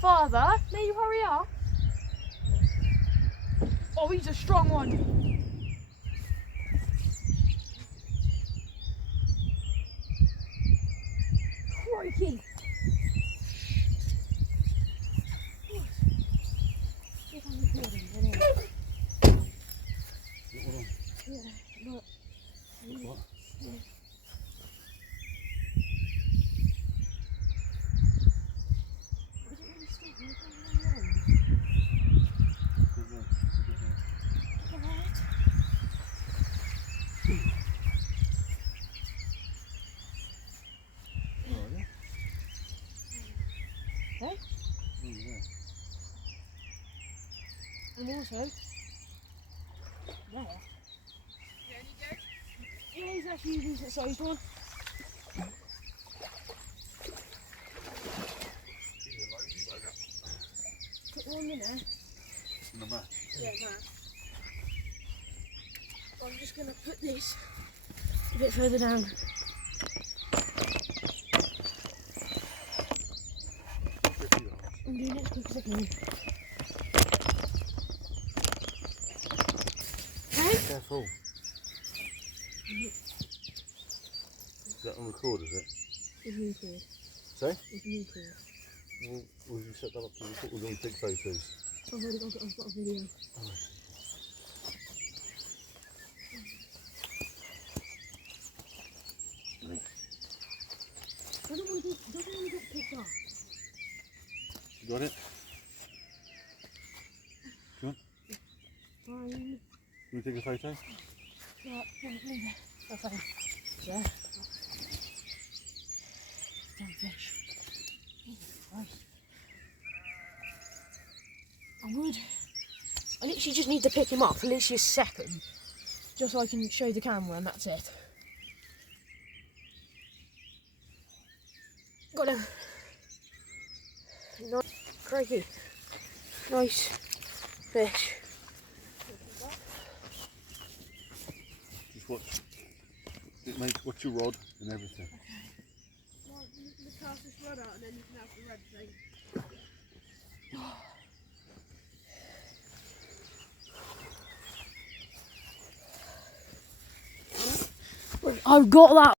Father, may you hurry up? Oh, he's a strong one. Crikey. If I'm recording, then yeah, but... What? Yeah. Hey? Yeah. And also, there. Yeah, any good? Yeah, he's actually a decent sized one. Put one in there. In the mat? Yeah, mat. I'm just going to put this a bit further down. I'm doing it as quick as I can. Hey? Careful. Is that on record, is it? It's record. Sorry? It's record. Well, will you set that up to record? We're going to take photos. I've got a video. Oh. I don't want to get picked up. You got it? Come on. Fine. Can we take a photo? Yeah, leave it. That's fine. There. Damn fish. Right. I literally just need to pick him up for literally a second, just so I can show the camera, and that's it. Got him. Nice, crikey. Nice fish. Just watch. Mate, watch your rod and everything. Okay. Well, you cast this rod out and then you can have the red thing. I've got that.